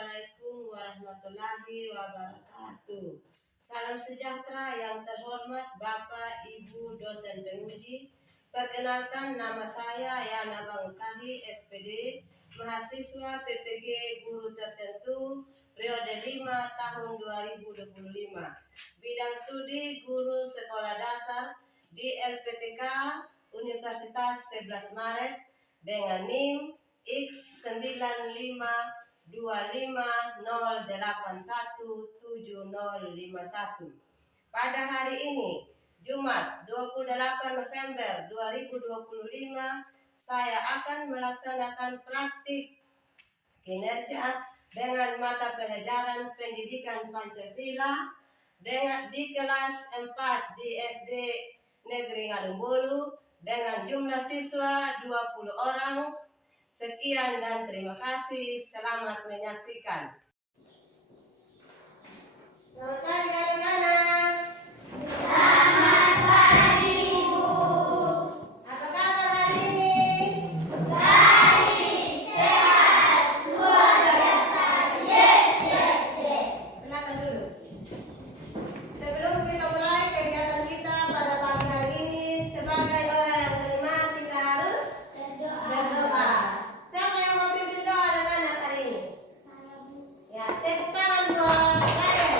Assalamualaikum warahmatullahi wabarakatuh. Salam sejahtera yang terhormat Bapak Ibu dosen penguji. Perkenalkan, nama saya Yana Bangkahi, SPD, mahasiswa PPG Guru Tertentu periode 5 tahun 2025. Bidang studi Guru Sekolah Dasar di LPTK Universitas 11 Maret dengan NIM X95250817051. Pada hari ini, Jumat 28 November 2025, saya akan melaksanakan praktik kinerja dengan mata pelajaran Pendidikan Pancasila di kelas 4 di SD Negeri Ngadungbolu dengan jumlah siswa 20 orang. Sekian dan terima kasih. Selamat menyaksikan. Selamat pagi anak-anak. Selamat pagi, Bu. Apa kabar hari ini? Baik, sehat, luar biasa. Yes. Silakan dulu. Sebelum kita mulai kegiatan kita pada pagi hari ini, sebagai orang yang beriman, kita harus berdoa. Siapa yang mau pimpin doa dengan anak hari ini? Ya, tepuk tangan buat Ryan.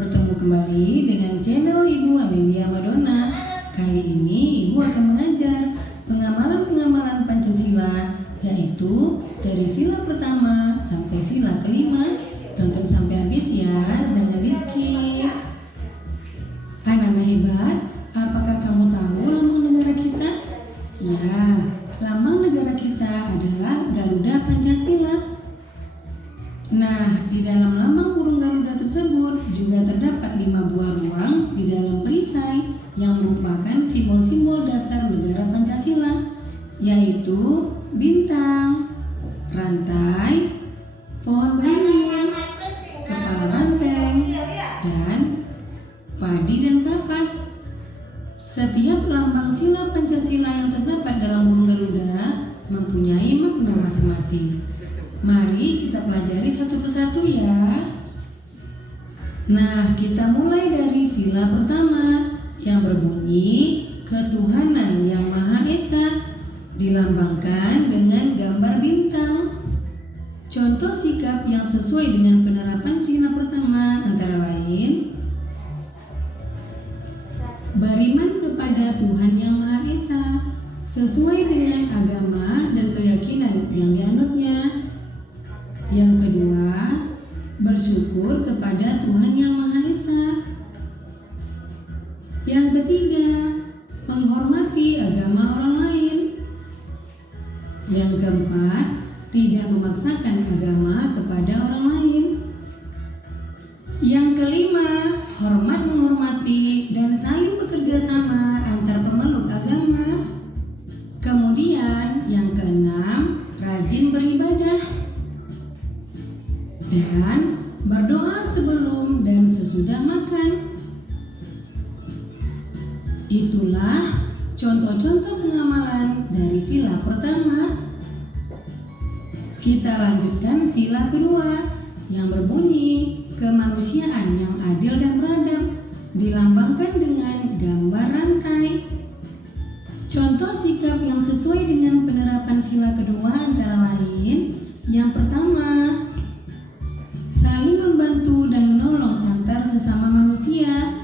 Bertemu kembali dengan channel Ibu Amelia Madonna. Kali ini Ibu akan mengajar pengamalan-pengamalan Pancasila, yaitu dari sila pertama sampai sila kelima. Tonton sampai habis ya, jangan di skip. Anak-anak hebat, apakah kamu tahu lambang negara kita? Ya, lambang negara kita adalah Garuda Pancasila. Nah, di dalam lambang burung Garuda tersebut juga terdapat 5 buah ruang di dalam perisai yang merupakan simbol-simbol dasar negara Pancasila, yaitu bintang, rantai, pohon beringin, kepala banteng, dan padi dan kapas. Setiap lambang sila Pancasila yang terdapat dalam burung Garuda mempunyai makna masing-masing. Mari kita pelajari satu persatu ya. Nah, kita mulai dari sila pertama yang berbunyi ketuhanan yang Maha Esa, dilambangkan dengan gambar bintang. Contoh sikap yang sesuai dengan penerapan sila pertama antara lain beriman kepada Tuhan yang Maha Esa sesuai dengan agama dan keyakinan yang dianutnya. Yang kedua, bersyukur kepada Tuhan yang Maha Esa. Yang ketiga, menghormati agama orang lain. Yang keempat, tidak memaksakan agama kepada orang lain. Yang kelima, hormat menghormati dan saling bekerja sama antar pemeluk agama. Kemudian yang keenam, rajin beribadah dan berdoa sebelum dan sesudah makan. Itulah contoh-contoh pengamalan dari sila pertama. Kita lanjutkan sila kedua yang berbunyi kemanusiaan yang adil dan beradab, dilambangkan dengan gambar rantai. Contoh sikap yang sesuai dengan penerapan sila kedua antara lain yang pertama, saling membantu dan menolong antar sesama manusia.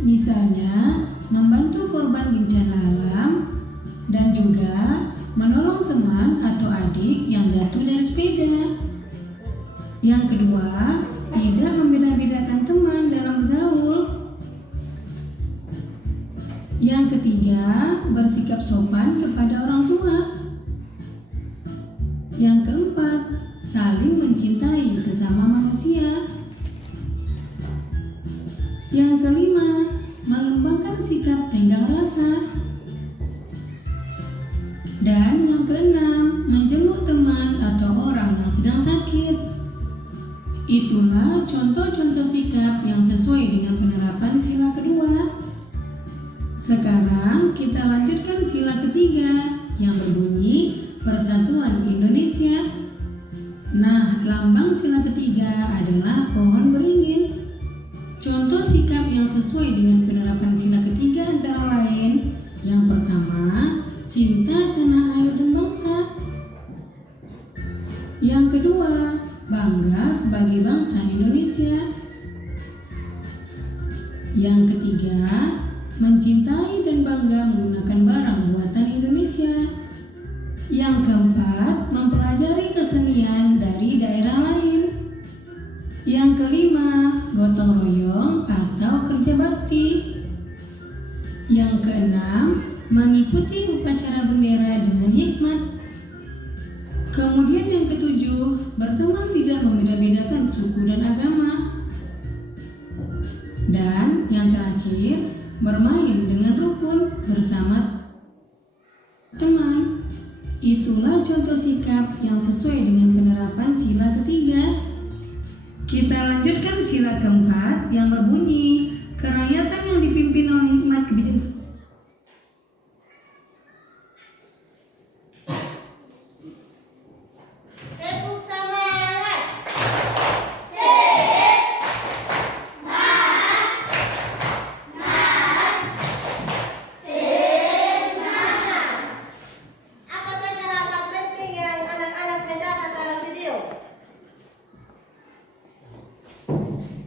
Misalnya, membantu korban bencana alam dan juga menolong teman atau adik yang jatuh dari sepeda. Yang kedua, tidak membeda-bedakan teman dalam bergaul. Yang ketiga, bersikap sopan kepada orang tua. Yang keempat, saling mencintai sesama manusia. Yang kelima, mengembangkan sikap tenggang rasa. Dan yang keenam, menjenguk teman atau orang yang sedang sakit. Itulah contoh-contoh sikap yang sesuai dengan penerapan sila kedua. Sekarang kita lanjutkan sila ketiga yang berbunyi Persatuan Indonesia. Nah, lambang sila ketiga adalah pohon beringin. Contoh sikap yang sesuai dengan penerapan sila ketiga antara lain yang pertama, cinta tanah air dan bangsa. Yang kedua, bangga sebagai bangsa Indonesia. Yang ketiga, mencintai dan bangga menggunakan barang buatan Indonesia. Yang keempat, mempelajari kesenian dari daerah lain. Yang kelima, gotong royong atau kerja bakti. Yang keenam, mengikuti upacara bendera dengan hikmat. Kemudian yang ketujuh, berteman tidak membeda-bedakan suku dan agama. Dan yang terakhir, bermain dengan rukun bersama teman. Itulah contoh sikap yang sesuai dengan penerapan sila ketiga. Kita lanjutkan sila keempat yang berbunyi kerakyatan yang dipimpin oleh hikmat kebijaksanaan. Tepuk semangat. Apa saja hal-hal penting yang anak-anak mendapat dalam video?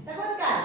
Sebutkan.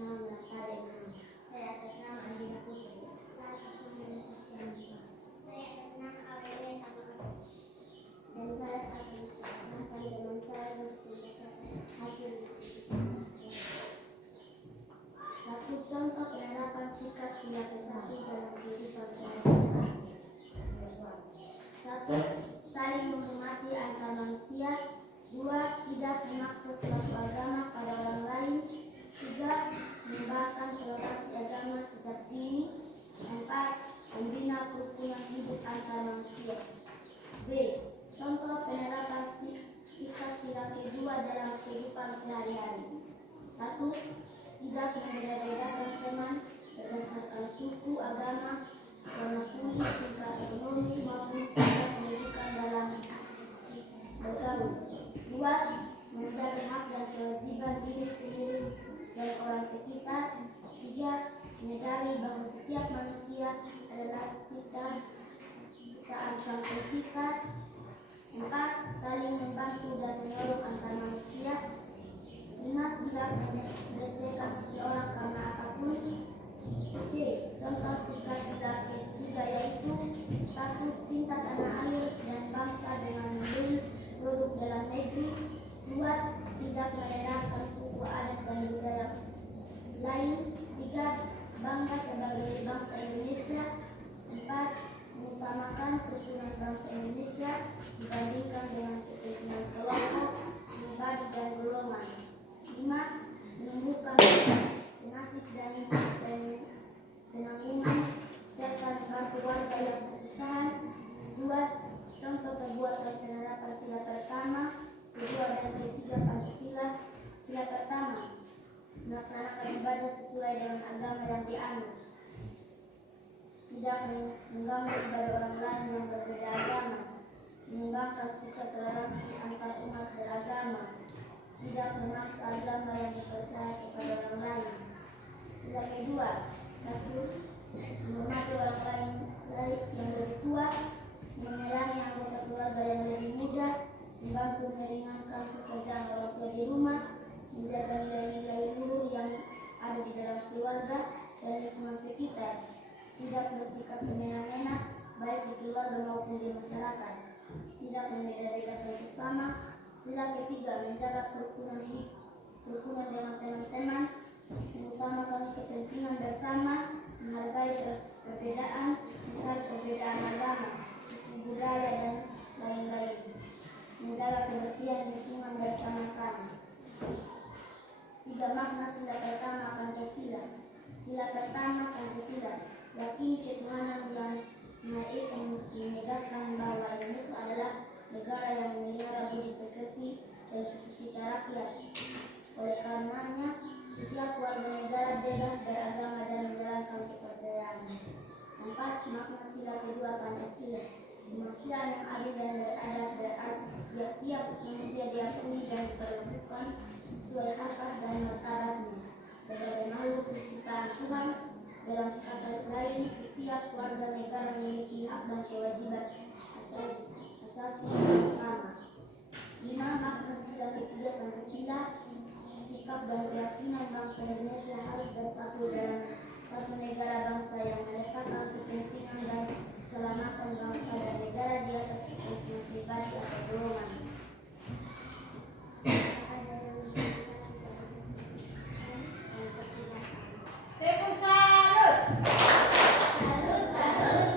nama Melantari. Saya atas nama Andina Putri. Saya atas nama Yusuf. Saya atas nama Aurelien Tamaroko. Dan saya akan menjelaskan dengan cara hasil. Satu contoh penerapan sikap sila ke-1 dalam kehidupan sehari-hari. 1. Saling menghormati antar manusia. 2. Tidak memaksa suatu agama pada orang lain. 3. Mengembangkan toleransi agama sejak dini. 4. Membina kerukunan hidup antar manusia. B. Contoh penerapan sikap sila ke-2 dalam kehidupan sehari-hari. 1. Tidak membeda-bedakan teman berdasarkan suku, agama, warna kulit, tingkat ekonomi maupun tingkat pendidikan dalam bergaul. 2. Menjaga hak dan kewajiban diri sendiri dan orang sekitar. 3. Menyadari bahwa setiap manusia adalah ciptaan Sang Pencipta. 4. Saling membantu dan menolong antar manusia. 5. Tidak melecehkan seseorang karena apapun. C. Contoh sikap sila ke-3 yaitu 1. Cinta tanah air dan bangsa dengan membeli produk dalam negeri. 2. Tidak merendahkan suku, adat dan budaya lain. 3. Bangga sebagai bangsa Indonesia. 4. Mengutamakan kerukunan bangsa Indonesia dibandingkan dengan kepentingan kelompok, pribadi dan golongan. 5. Menumbuhkan senasib dan penanggungan serta membantu warga yang kesusahan. 2. Contoh perbuatan penerapan sila pertama, kedua dan ketiga Pancasila. Sila pertama, melaksanakan ibadah sesuai dengan agama yang dianut. Tidak mengganggu ibadah orang lain yang berbeda agama. Mengembangkan sikap toleransi antar umat beragama. Tidak memaksa agama yang dipercaya kepada orang lain. Sila kedua, 1. Menghormati orang lain yang lebih tua, menyayangi anggota keluarga yang lebih muda, membantu meringankan pekerjaan orang tua di rumah, menjaga nilai-nilai luhur yang ada di dalam keluarga dan lingkungan sekitar. Tidak bersikap semena-mena baik di keluarga maupun di masyarakat. Tidak membeda-bedakan sesama. Sila ketiga, menjaga kerukunan dengan teman-teman, mengutamakan kepentingan bersama, menghargai perbedaan, misal perbedaan agama, suku budaya dan lain-lain. Menjaga kebersihan lingkungan bersama-sama. 3. Makna sila pertama Pancasila. Sila pertama Pancasila, yakini ketuhanan yang Maha Esa, menegaskan bahwa Indonesia adalah negara yang memelihara budi pekerti dan cita rakyat. Oleh karenanya, setiap warga negara bebas beragama dan menjalankan kepercayaannya. 4. Makna sila kedua Pancasila. Kemanusiaan yang adil dan beradab berarti setiap manusia diakui dan diperlakukan sesuai harkat dan martabatnya sebagai makhluk ciptaan Tuhan. Dalam kata lain, setiap warga negara memiliki hak dan kewajiban asasi yang sama. 5. Makna sila ketiga Pancasila. Sikap dan keyakinan bangsa Indonesia harus bersatu dalam satu negara bangsa yang meletakkan kepentingan dan keselamatan bangsa dan negara di atas kepentingan pribadi atau golongan. Tepuk salut. Salut, salut.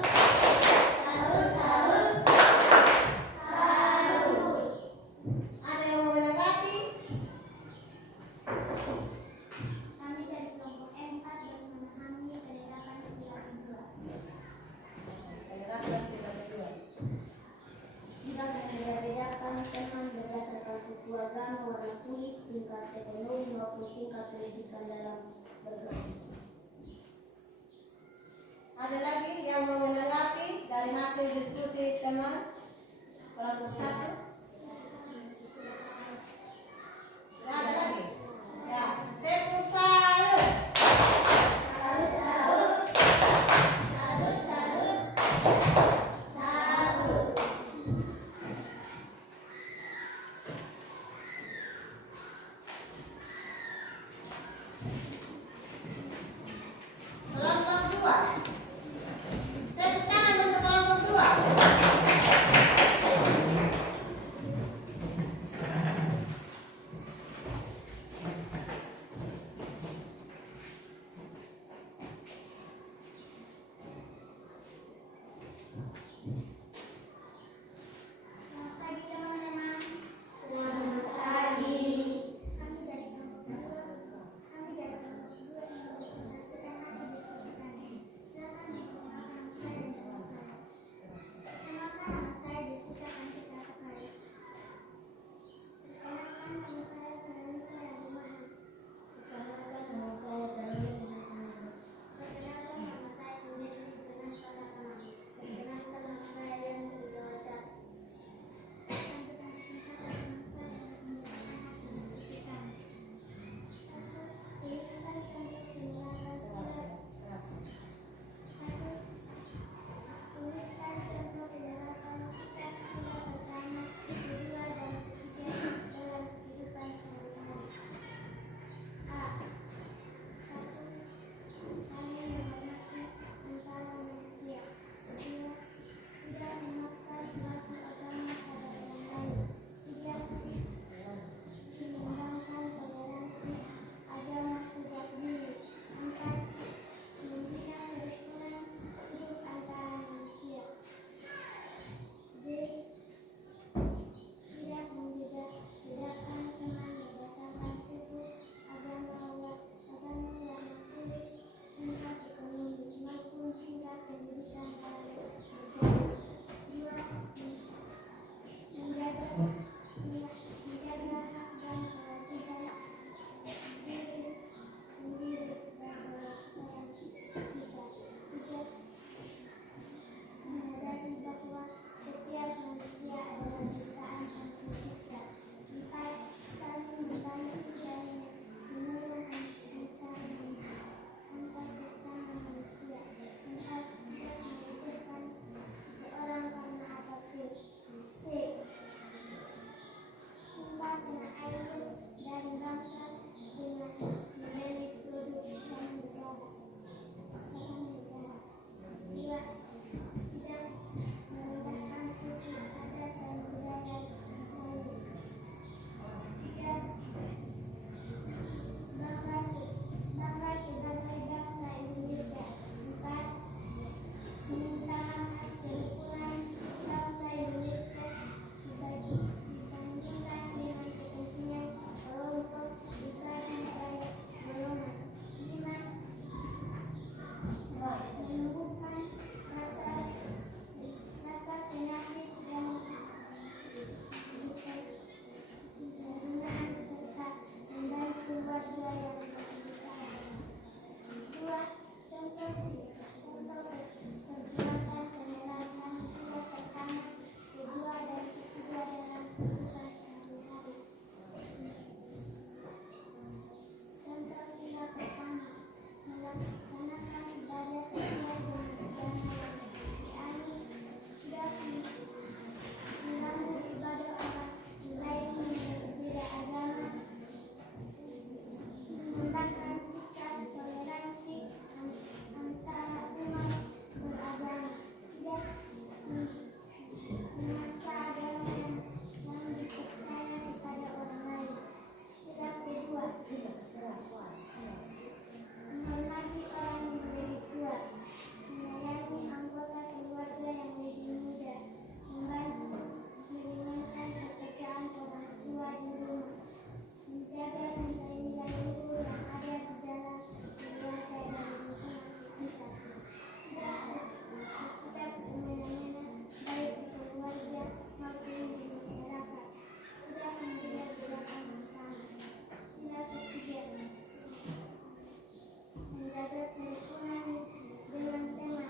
kerukunan dengan tema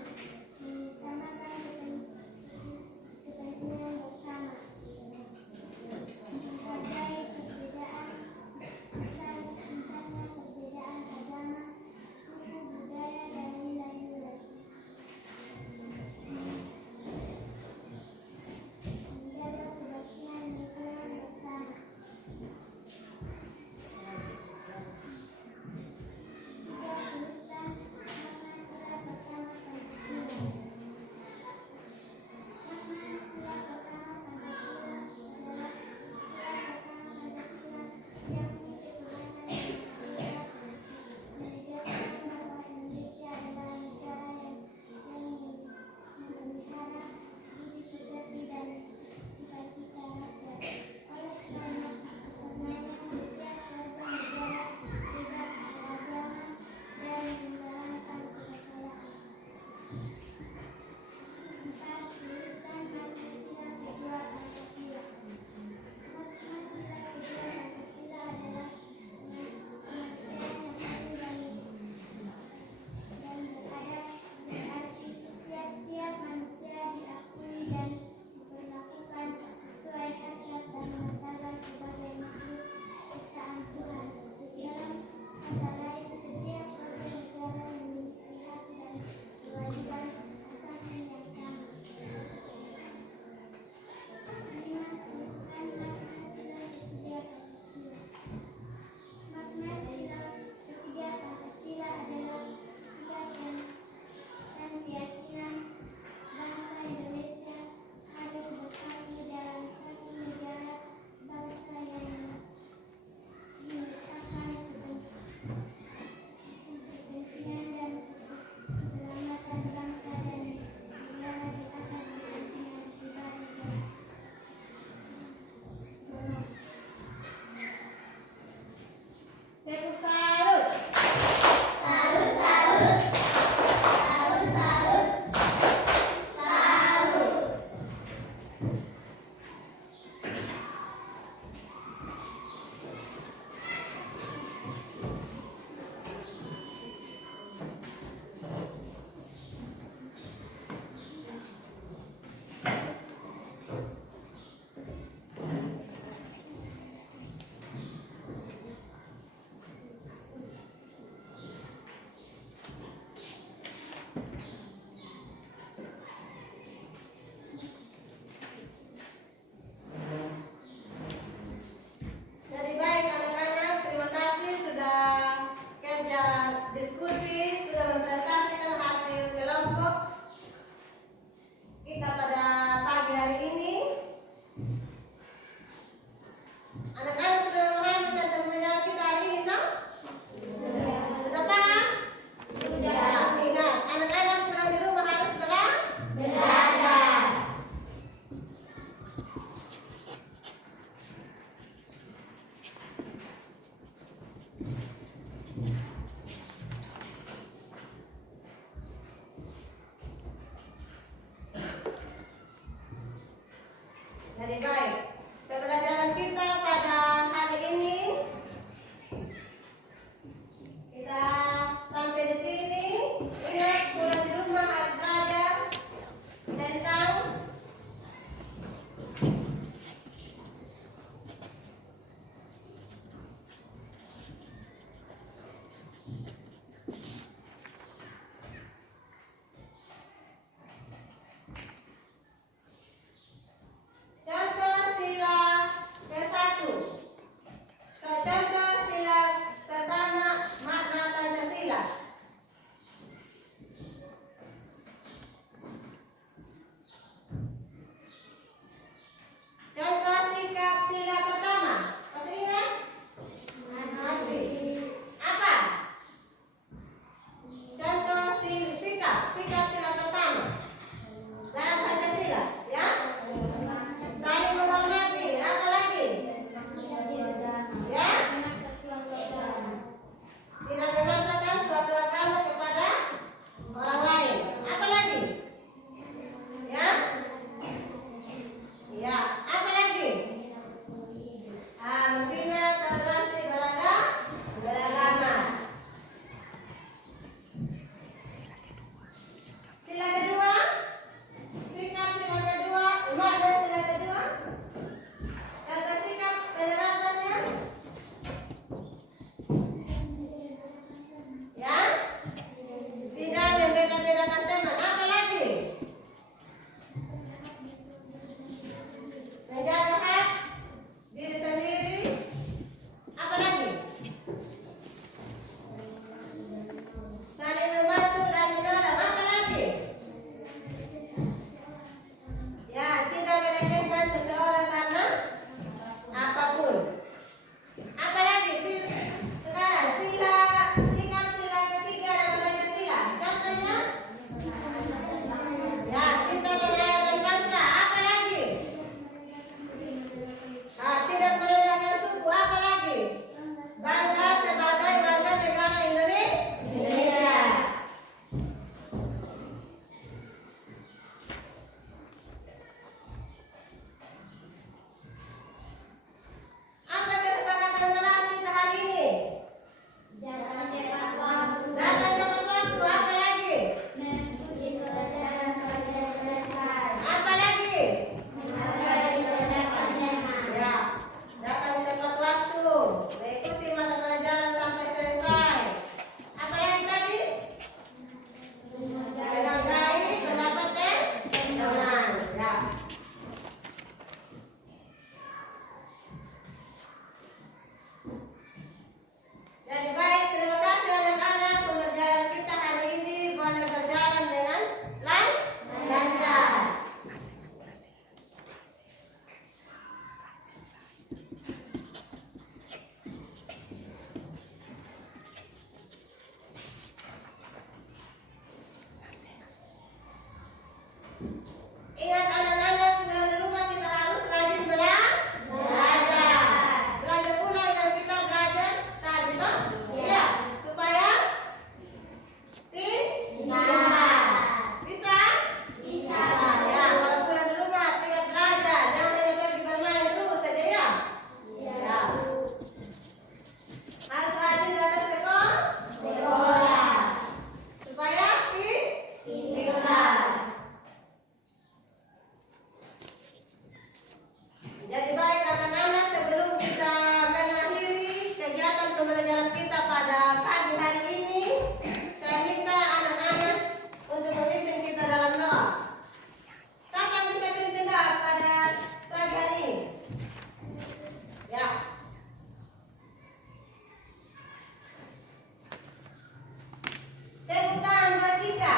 mengutamakan kepentingan bersama, menghargai perbedaan, misalnya perbedaan agama, suku, budaya, dan nilai-nilai. Menjaga kebersihan lingkungan bersama. Tiga, tuliskan Ingat anak-anak, sebelum di rumah kita harus rajin belajar. Belajar pula yang kita belajar tadi toh? Iya. Supaya bisa? Bisa. Ya, kalau pulang di rumah ingat belajar. Jangan hanya pergi bermain terus saja ya. Ya. Harus rajin datang sekolah. Supaya pintar. Jadi baik anak-anak, sebelum kita mengakhiri kegiatan pembelajaran kita pada pagi hari ini, saya minta anak-anak untuk memimpin kita dalam doa. Kapan kita pimpin doa pada pagi hari ini? Ya. Tepuk tangan buat kita.